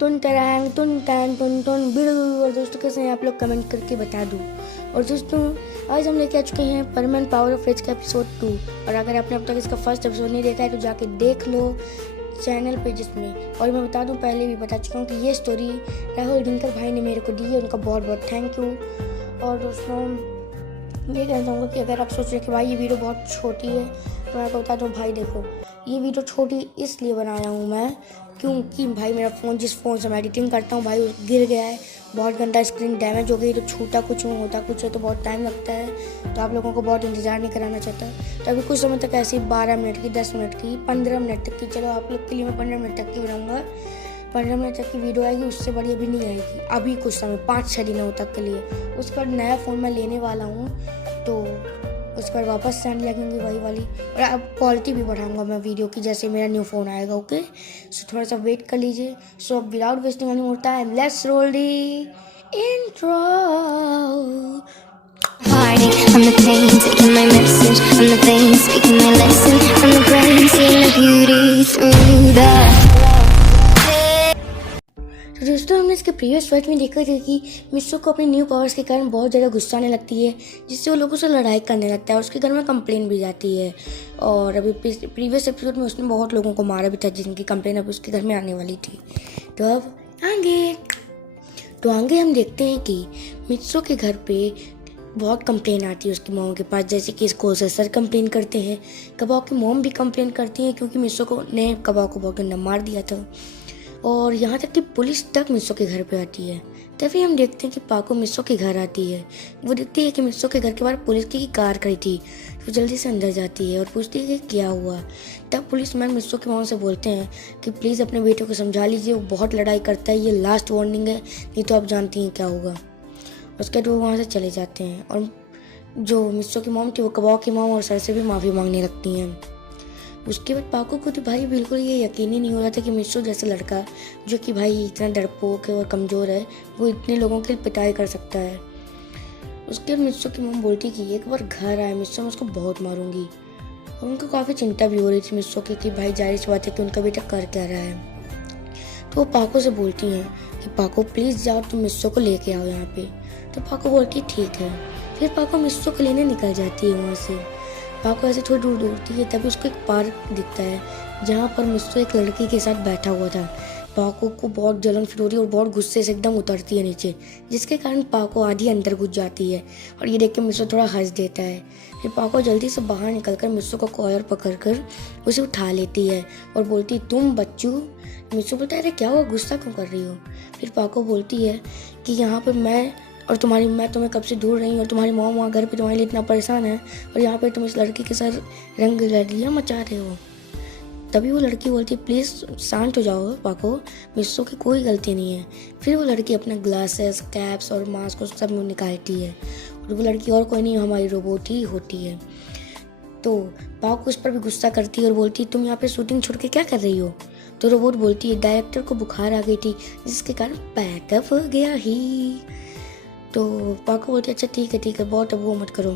टुन तरंग टुन टैन टुन टुन बिड़। और दोस्तों कैसे हैं आप लोग, कमेंट करके बता दूँ। और दोस्तों आज हम लेके आ चुके हैं परमानेंट पावर ऑफ रिच का एपिसोड 2। और अगर आपने अब तक इसका फर्स्ट एपिसोड नहीं देखा है तो जाके देख लो चैनल पे जिसमें। और मैं बता दूं, पहले भी बता चुका हूँ कि ये स्टोरी राहुल दिनकर भाई ने मेरे को दी है, उनका बहुत बहुत थैंक यू। और दोस्तों ये कहना चाहूँगा कि अगर आप सोच रहे हैं कि भाई ये वीडियो बहुत छोटी है तो मैं आपको बता दूँ भाई देखो, ये वीडियो छोटी इसलिए बनाया हूँ मैं क्योंकि भाई मेरा फ़ोन, जिस फ़ोन से मैं एडिटिंग करता हूँ भाई, वो गिर गया है, बहुत गंदा स्क्रीन डैमेज हो गई। तो छूटा कुछ हूँ होता कुछ है तो बहुत टाइम लगता है, तो आप लोगों को बहुत इंतज़ार नहीं कराना चाहता। तो अभी कुछ समय तक ऐसी 12 मिनट की, 10 मिनट की, 15 मिनट तक की, चलो आप लोग के लिए मैं 15 मिनट तक की बनाऊँगा। 15 मिनट तक की वीडियो आएगी, उससे बड़ी अभी नहीं आएगी। अभी कुछ समय 5-6 दिनों तक के लिए। उसके बाद नया फ़ोन मैं लेने वाला हूँ, तो उसके बाद वापस सेंड लगेंगी वही वाली। और अब क्वालिटी भी बढ़ाऊंगा मैं वीडियो की जैसे मेरा न्यू फ़ोन आएगा। ओके, सो थोड़ा सा वेट कर लीजिए। So without wasting any more time, let's roll the intro. Heartache, I'm the pain, taking my message. I'm the pain, speaking my lesson. I'm the brain, seeing the beauty through the. तो दोस्तों हमने इसके previous part में देखा था कि मिस्सो को अपनी न्यू पावर्स के कारण बहुत ज़्यादा गुस्सा आने लगती है, जिससे वो लोगों से लड़ाई करने लगता है और उसके घर में कंप्लेन भी जाती है। और अभी प्रीवियस एपिसोड में उसने बहुत लोगों को मारा भी था जिनकी कंप्लेन अब उसके घर में आने वाली थी। तो अब आगे हम देखते हैं कि मिस्सो के घर पे बहुत कंप्लेन आती है उसकी मॉम के पास, जैसे कि इसको सर कंप्लेन करते हैं, कबाओ की मॉम भी कंप्लेन करती है क्योंकि मिस्सो को ने कबाओ को बहुत गंदा मार दिया था। और यहाँ तक कि पुलिस तक मिस्सो के घर पे आती है। तभी हम देखते हैं कि पाको मिस्सो के घर आती है। वो देखती है कि मिस्सो के घर के बाहर पुलिस की कार खड़ी थी, तो जल्दी से अंदर जाती है और पूछती है कि क्या हुआ। तब पुलिस मैन मिस्सो की मॉम से बोलते हैं कि प्लीज़ अपने बेटे को समझा लीजिए, वो बहुत लड़ाई करता है, ये लास्ट वार्निंग है, नहीं तो आप जानती हैं क्या होगा। उसके बाद वो वहाँ से चले जाते हैं और जो मिस्सो की मॉम थी वो कबाओ की मॉम और सर से भी माफ़ी मांगने लगती हैं। उसके बाद पाको को तो भाई बिल्कुल ये यकीन ही नहीं हो रहा था कि मिस्सो जैसा लड़का, जो कि भाई इतना डरपोक है और कमज़ोर है, वो इतने लोगों की पिटाई कर सकता है। उसके बाद मिस्सो की मॉम बोलती कि एक बार घर आए मिस्सो, मैं उसको बहुत मारूंगी। और उनको काफ़ी चिंता भी हो रही थी मिस्सो की कि भाई जाहिर सी बात है कि उनका बेटा कर क्या रहा है। तो वो पाको से बोलती हैं कि पाको प्लीज़ जाओ, तुम मिस्सो को लेके आओ यहाँ पे। तो पाको बोलती है ठीक है। फिर पाको मिस्सो को लेने निकल जाती है वहाँ से। पाको ऐसे थोड़ी दूर दौड़ती है, तभी उसको एक पार्क दिखता है जहाँ पर मिस्सो एक लड़की के साथ बैठा हुआ था। पाको को बहुत जलन फील हो रही है और बहुत गुस्से से एकदम उतरती है नीचे, जिसके कारण पाको आधी अंदर घुस जाती है। और ये देख के मिस्सो थोड़ा हंस देता है। फिर पाको जल्दी से बाहर निकलकर मिस्सो का कॉलर पकड़कर उसे उठा लेती है और बोलती तुम बच्चू। मिस्सो बोलता है अरे क्या हुआ, गुस्सा क्यों कर रही हो। फिर पाको बोलती है कि यहाँ पर मैं तुम्हें कब से ढूंढ रही हूँ और तुम्हारी मॉम वहाँ घर पे तुम्हारे लिए इतना परेशान है, और यहाँ पे तुम इस लड़की के साथ रंग लड़ियाँ मचा रहे हो। तभी वो लड़की बोलती है प्लीज़ शांत हो जाओ पाको, मिस्सो की कोई गलती नहीं है। फिर वो लड़की अपना ग्लासेस, कैप्स और मास्क को सब निकालती है, और वो लड़की और कोई नहीं हमारी रोबोट ही होती है। तो पाको उस पर भी गुस्सा करती है और बोलती है तुम यहाँ पे शूटिंग छोड़ के क्या कर रही हो। तो रोबोट बोलती है डायरेक्टर को बुखार आ गई थी, जिसके कारण पैकअप हो गया ही। तो पाको बोलती है अच्छा ठीक है बहुत, अब वो मत करो।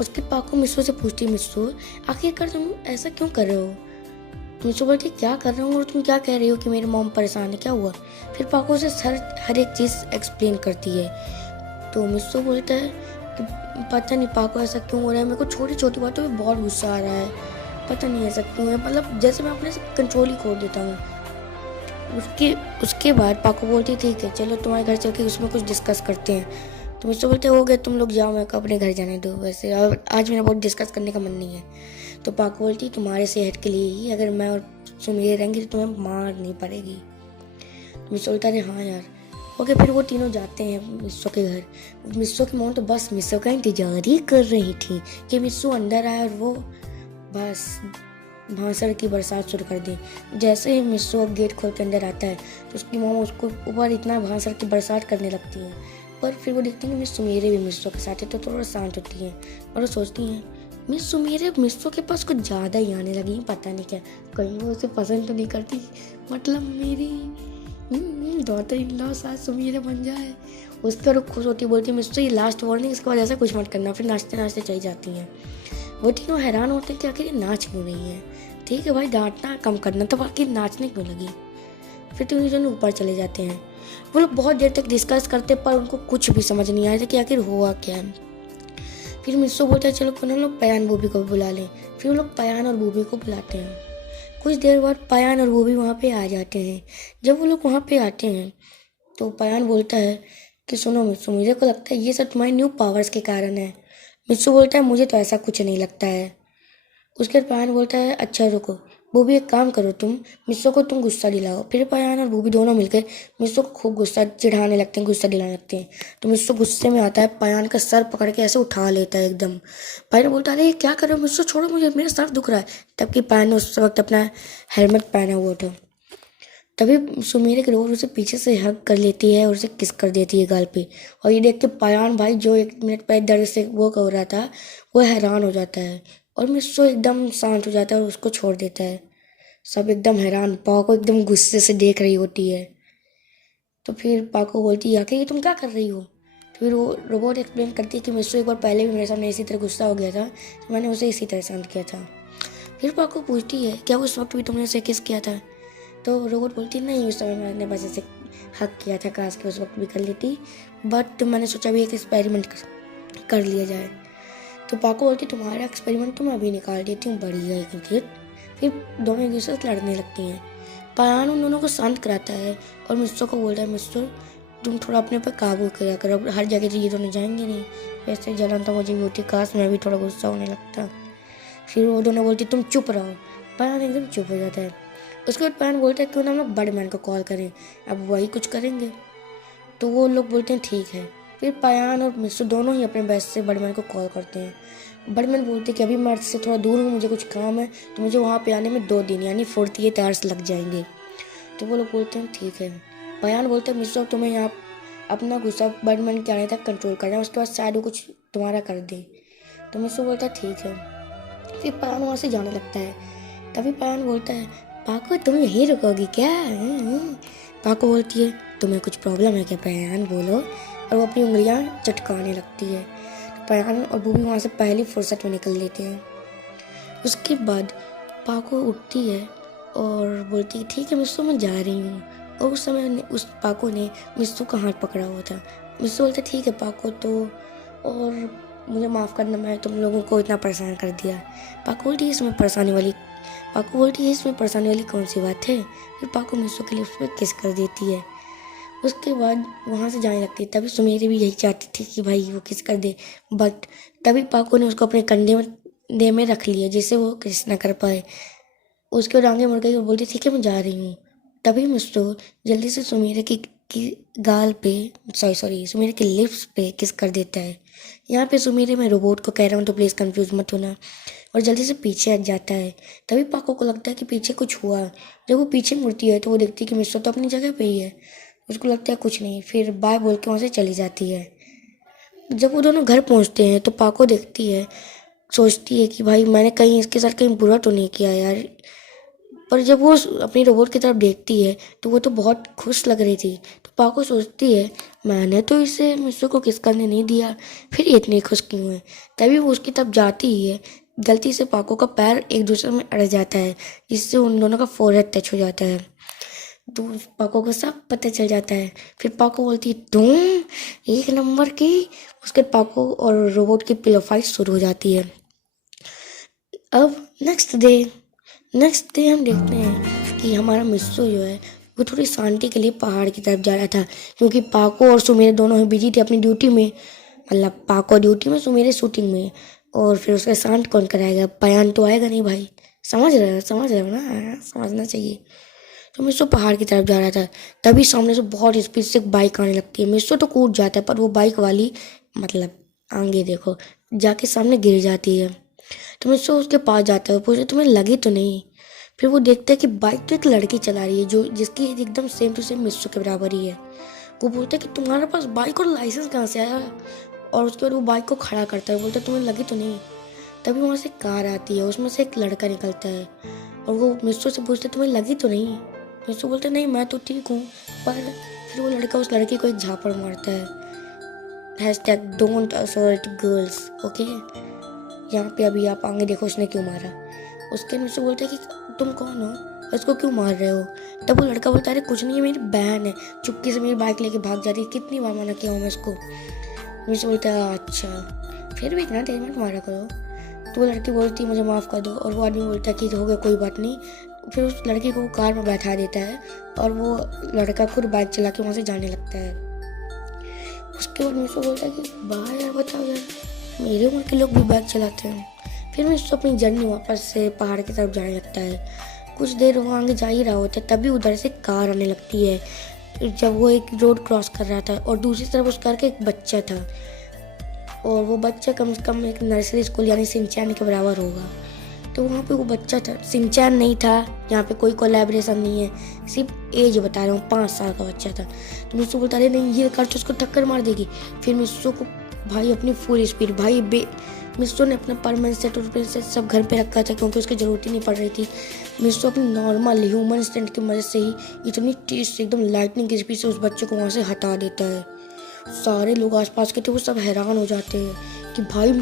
उसके पाको मिस्सो से पूछती है मिस्सो आखिरकार तुम ऐसा क्यों कर रहे हो। मिस्सो बोलती है क्या कर रहा हूँ और तुम क्या कह रही हो कि मेरी मॉम परेशान है, क्या हुआ। फिर पाको से हर एक चीज़ एक्सप्लेन करती है। तो मिस्सो बोलता है कि पता नहीं पाको ऐसा क्यों हो रहा है, मेरे को छोटी छोटी बातों पर बहुत गुस्सा आ रहा है, पता नहीं ऐसा क्यों है, मतलब जैसे मैं अपने से कंट्रोल ही खो देता हूँ। उसके बाद पाको बोलती ठीक है चलो तुम्हारे घर चल के उसमें कुछ डिस्कस करते हैं। तो मिस्सो बोलते हो गया तुम लोग जाओ, मेरे को अपने घर जाने दो, वैसे आज मेरा बहुत डिस्कस करने का मन नहीं है। तो पाको बोलती तुम्हारे सेहत के लिए ही, अगर मैं और सुमीर रहेंगे तो तुम्हें मार नहीं पड़ेगी। तो मिस्सो बोलता अरे हाँ यार। ओके, फिर वो तीनों जाते हैं मिस्सो के घर। मिस्सो की मॉम तो बस मिस्सो का इंतजार ही कर रही थी कि मिस्सो अंदर आए और वो बस भांसड़ की बरसात शुरू कर दी। जैसे ही मिस्सो गेट खोल के अंदर आता है तो उसकी मॉम उसको ऊपर इतना भांसड़ की बरसात करने लगती है। पर फिर वो देखती है कि मिस सुमेरे भी मिस्सो के साथ है, तो थोड़ा शांत होती है और वो सोचती हैं मिस सुमेरे मिस्सो के पास कुछ ज़्यादा ही आने लगी हैं, पता नहीं क्या, कहीं वो उसे पसंद तो नहीं करती, मतलब मेरी डॉटर इन लॉ सास सुमेरे बन जाए। उसके और खुश होती बोलती है मिस्सो ये लास्ट वार्निंग, इसके बाद ऐसा कुछ मत करना। फिर नाचते नाचते चली जाती हैं। वो तीनों हैरान होते हैं कि आखिर ये नाच क्यों रही है। ठीक है भाई डांटना कम करना, तो आखिर नाचने क्यों लगी। फिर तो ये दोनों ऊपर चले जाते हैं। वो लोग बहुत देर तक डिस्कस करते पर उनको कुछ भी समझ नहीं आया था कि आखिर हुआ क्या है। फिर मिस्सो बोलता है चलो क्यों ना हम लोग पयान बूबी को बुला लें। फिर वो लोग पयान और बूबी को बुलाते हैं। कुछ देर बाद पयान और बूबी वहाँ पे आ जाते हैं। जब वो लोग वहाँ पे आते हैं तो पयान बोलता है कि सुनो मिस्सो, मुझे को लगता है ये सब तुम्हारे न्यू पावर्स के कारण है। मिस्सो बोलता है मुझे तो ऐसा कुछ नहीं लगता है। उसके बाद पयान बोलता है अच्छा रुको, बूबी एक काम करो, तुम मिस्सो को तुम गुस्सा दिलाओ। फिर पयान और बूबी दोनों मिलकर मिस्सो को खूब गुस्सा चिढ़ाने लगते हैं, गुस्सा दिलाने लगते हैं। तो मिस्सो गुस्से में आता है, पयान का सर पकड़ के ऐसे उठा लेता है एकदम। पयान बोलता है अरे क्या कर रहे हो मिस्सो, छोड़ो मुझे, मेरा सर दुख रहा है। तब कि पयान ने उस वक्त अपना हेलमेट पहना हुआ था। तभी सुमेर के रोज उसे पीछे से हग कर लेती है और उसे किस कर देती है गाल पे। और ये देख के पयान भाई जो 1 मिनट पहले दर्द से वो कर रहा था वो हैरान हो जाता है और मिस्सो एकदम शांत हो जाता है और उसको छोड़ देता है। सब एकदम हैरान पाको को एकदम गुस्से से देख रही होती है। तो फिर पाको बोलती है आखिर ये तुम क्या कर रही हो। फिर वो रोबोट एक्सप्लेन करती है कि मिस्सो एक बार पहले भी मेरे सामने इसी तरह गुस्सा हो गया था तो मैंने उसे इसी तरह शांत किया था। फिर पाको पूछती है क्या उस वक्त भी तुमने उसे किस किया था। तो रोबोट बोलती नहीं, उस समय मैंने बस ऐसे हक किया था, काश के उस वक्त भी कर लेती, बट मैंने सोचा भी एक एक्सपेरिमेंट कर लिया जाए। तो पाको बोलती तुम्हारा एक्सपेरिमेंट तो मैं अभी निकाल देती हूँ, बढ़िया है क्रिकेट। फिर दोनों एक दूसरे से लड़ने लगती हैं। पायान उन दोनों को शांत कराता है और मिस्सो को बोलता है मिस्सो तुम थोड़ा अपने पर काबू किया करो, हर जगह तो ये दोनों जाएंगे नहीं। ऐसे जलन तो मुझे भी होती, काश मैं भी थोड़ा गुस्सा होने लगता। फिर वो दोनों बोलती तुम चुप रहो। पायान एकदम चुप हो जाता है। उसके बाद पायान बोलता है क्यों ना हम लोग बड़े मैन को कॉल करें, अब वही कुछ करेंगे। तो वो लोग बोलते हैं ठीक है। फिर पायान और मिस्सो दोनों ही अपने बेस्ट से बड़मैन को कॉल करते हैं। बड़मैन बोलते हैं कि अभी मैं से थोड़ा दूर हूँ, मुझे कुछ काम है, तो मुझे वहाँ पे आने में 2 दिन यानी 48 आवर्स लग जाएंगे। तो वो लोग बोलते हैं ठीक है। पायान बोलते हैं मिस्सो तुम्हें यहाँ अपना गुस्सा बड़मैन के आने तक कंट्रोल करना है, उसके बाद शायद वो कुछ तुम्हारा कर दे। तो मिस्सो बोलता है ठीक है। फिर पायान वहाँ से जाने लगता है। तभी पायान बोलता है पाको तुम यहीं रुकोगी क्या। पाको बोलती है तुम्हें कुछ प्रॉब्लम है क्या पायान, बोलो। और वो अपनी उंगलियां चटकाने लगती है। तो पायान और बूबी वहाँ से पहली फुर्सत में निकल लेते हैं। उसके बाद पाको उठती है और बोलती है ठीक है मिस्सो मैं जा रही हूँ। और उस समय उस पाको ने मिस्सो का हाथ पकड़ा हुआ था। मिस्सो बोलते ठीक है पाको, तो और मुझे माफ़ करना, मैं तुम लोगों को इतना परेशान कर दिया। पाको बोलती है इसमें परेशानी वाली कौन सी बात है। फिर पाको मिस्सो के लिप्स पे किस कर देती है। उसके बाद वहाँ से जाने लगती है। तभी सुमेरी भी यही चाहती थी कि भाई वो किस कर दे, बट तभी पाको ने उसको अपने कंधे में रख लिया जिससे वो किस ना कर पाए। उसके बाद आगे मुड़ गई और बोलती ठीक है मैं जा रही हूँ। तभी मिस्टो जल्दी से सुमेरा की गाल पे सॉरी सुमेरा के लिप्स पे किस कर देता है। यहाँ पे सुमेरे मैं रोबोट को कह रहा हूँ तो प्लीज़ कंफ्यूज मत होना। और जल्दी से पीछे हट जाता है। तभी पाको को लगता है कि पीछे कुछ हुआ। जब वो पीछे मुड़ती है तो वो देखती है कि मिस्टो तो अपनी जगह पे ही है। उसको लगता है कुछ नहीं, फिर बाय बोल के वहाँ से चली जाती है। जब वो दोनों घर पहुँचते हैं तो पाको देखती है, सोचती है कि भाई मैंने कहीं इसके साथ कहीं बुरा तो नहीं किया यार। पर जब वो अपनी रोबोट की तरफ देखती है तो वो तो बहुत खुश लग रही थी। तो पाको सोचती है मैंने तो इसे मिस्सो को किस करने नहीं दिया, फिर ये इतनी खुश क्यों है। तभी वो उसकी तरफ जाती ही है, गलती से पाको का पैर एक दूसरे में अड़ जाता है जिससे उन दोनों का फोरहेड टच हो जाता है। तो पाको को सब पता चल जाता है। फिर पाको बोलती है तुम 1 नंबर की। उसके पाको और रोबोट की पिलो फाइट शुरू हो जाती है। अब नेक्स्ट डे हम देखते हैं कि हमारा मिस्सो जो है वो थोड़ी शांति के लिए पहाड़ की तरफ जा रहा था, क्योंकि पाको और सुमेरे दोनों ही बिजी थे अपनी ड्यूटी में। मतलब पाको ड्यूटी में, सुमेरे शूटिंग में। और फिर उसका शांत कौन कराएगा, पयान तो आएगा नहीं भाई। समझ रहे हो ना, समझना चाहिए। तो मिस्सो पहाड़ की तरफ जा रहा था। तभी सामने से बहुत स्पीड से एक बाइक आने लगती है। मिस्सो तो कूद जाता है पर वो बाइक वाली मतलब आगे देखो जाके सामने गिर जाती है। तो मिस्सो उसके पास जाता है, पूछे तुम्हें लगी तो नहीं। फिर वो देखता है कि बाइक तो एक लड़की चला रही है जो जिसकी एज एकदम सेम टू सेम मिस्सो के बराबर ही है। वो बोलता है कि तुम्हारे पास बाइक और लाइसेंस कहाँ से आया। और उसके बाद वो बाइक को खड़ा करता है, बोलता है तुम्हें लगी तो नहीं। तभी वहाँ से कार आती है, उसमें से एक लड़का निकलता है और वो मिस्सो से पूछता है तुम्हें लगी तो नहीं। मिस्सो बोलते नहीं मैं तो ठीक हूँ। पर फिर वो लड़का उस लड़की को एक झापड़ मारता है। #don't assault girls, okay. यहाँ पे अभी आप आगे देखो उसने क्यों मारा। उसके मिस्सो बोलते हैं कि तुम कौन हो उसको क्यों मार रहे हो? तब वो लड़का बोलता है अरे कुछ नहीं, है मेरी बहन है। चुपके से मेरी बाइक लेके भाग जाती है, कितनी बार मना किया हूँ मैं उसको। मिस बोलता है अच्छा, फिर भी इतना तेज मत मारा करो। तो वो लड़की बोलती है मुझे माफ़ कर दो, और वो आदमी बोलता है कि हो गया कोई बात नहीं। फिर उस लड़की को कार में बैठा देता है और वो लड़का खुद बाइक चला के वहाँ से जाने लगता है। उसके बाद मिस बोलता है कि वाह यार, बताओ यार, मेरे उम्र के लोग भी बाइक चलाते हैं। फिर मिस अपनी जर्नी वापस से पहाड़ की तरफ जाने लगता है। कुछ देर वो आगे जा ही रहा होता है, तभी उधर से कार आने लगती है। जब वो एक रोड क्रॉस कर रहा था और दूसरी तरफ उस कार का एक बच्चा था, और वो बच्चा कम से कम एक नर्सरी स्कूल यानी सिंचैन के बराबर होगा। तो वहाँ पे वो बच्चा था, सिंचैन नहीं था, यहाँ पे कोई कोलैबोरेशन नहीं है, सिर्फ एज बता रहा हूँ, 5 साल का बच्चा था। तो मिस्सू बोलता है नहीं ये कार तो उसको टक्कर मार देगी। फिर मिस्सू को भाई अपनी फुल स्पीड, मिस्सू ने अपना परमानेंट सेट और पेन सेट सब घर पे रखा था क्योंकि उसकी ज़रूरत ही नहीं पड़ रही थी। मिस्सू अपनी नॉर्मल ह्यूमन स्टैंड की मदद से ही इतनी तेज से एकदम लाइटनिंग की स्पीड से उस बच्चे को वहाँ से हटा देता है। सारे लोग आसपास के थे वो सब हैरान हो जाते हैं कि भाई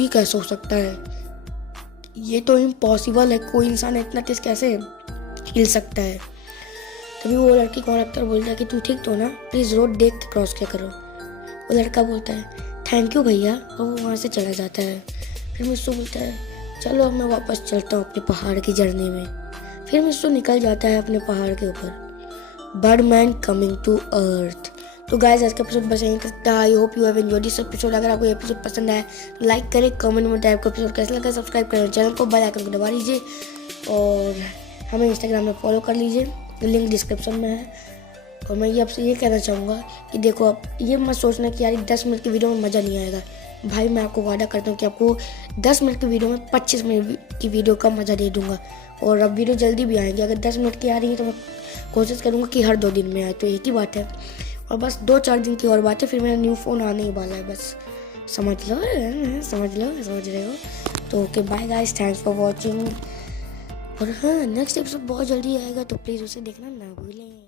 ये कैसे हो सकता है, ये तो इम्पॉसिबल है, कोई इंसान इतना तेज कैसे हिल सकता है। तभी वो लड़की कंडक्टर बोलता है कि तू ठीक तो ना, प्लीज़ रोड देख के क्रॉस किया करो। वो लड़का बोलता है थैंक यू भैया, और वो वहाँ से चला जाता है। फिर मिस्सू बोलता है चलो अब मैं वापस चलता हूँ अपने पहाड़ की जर्नी में। फिर मिस्सू निकल जाता है अपने पहाड़ के ऊपर। Birdman coming to earth. तो गाइस आज का एपिसोड बस यहीं तक था। I hope you have enjoyed this episode. अगर आपको एपिसोड पसंद आया तो लाइक करें, कमेंट में टाइप का एपिसोड कैसा लगा, सब्सक्राइब करें चैनल को, बेल आइकन को दबा लीजिए, और हमें इंस्टाग्राम में फॉलो कर लीजिए, लिंक डिस्क्रिप्शन में है। और मैं ये आपसे ये कहना चाहूँगा कि देखो आप ये मत सोचना कि यार 10 मिनट की वीडियो में मज़ा नहीं आएगा। भाई मैं आपको वादा करता हूँ कि आपको 10 मिनट की वीडियो में 25 मिनट की वीडियो का मज़ा दे दूँगा। और अब वीडियो जल्दी भी आएंगे। अगर 10 मिनट की आ रही है तो मैं कोशिश करूँगा कि हर 2 दिन में आए, तो एक ही बात है। और बस 2-4 दिन की और बात है, फिर मेरा न्यू फ़ोन आने ही वाला है, बस समझ रहे हो। तो okay bye guys, thanks for watching. और हाँ, नेक्स्ट एपिसोड बहुत जल्दी आएगा, तो प्लीज़ उसे देखना ना भूलें।